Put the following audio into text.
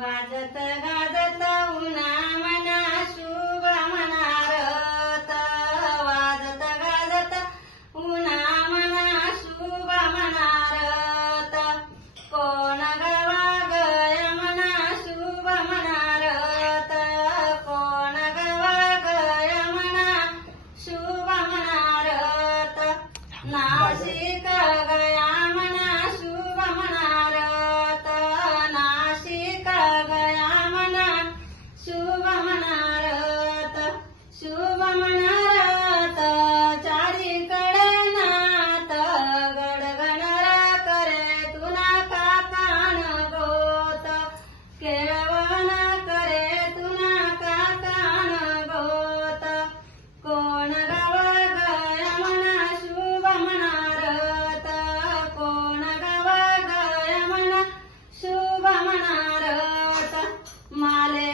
वाजत गाजत उन्हा मना शुभ मनारत वाजत गाजत उन्हा मना शुभ मनारत कोण गवा गय मना शुभ मनारत कोण गवा गय मना शुभ मनारत नाशिक गया मना शुभ मनारत नाशिक गया मना शुभ मनारत शुभ मनारत चारीकडे नाथ गडगणरा करे तुना काकान गोत केळवण करे तुना काकान गोत कोण गाव गय मना शुभ मनारत कोण गाव गय मना शुभ मनारत माले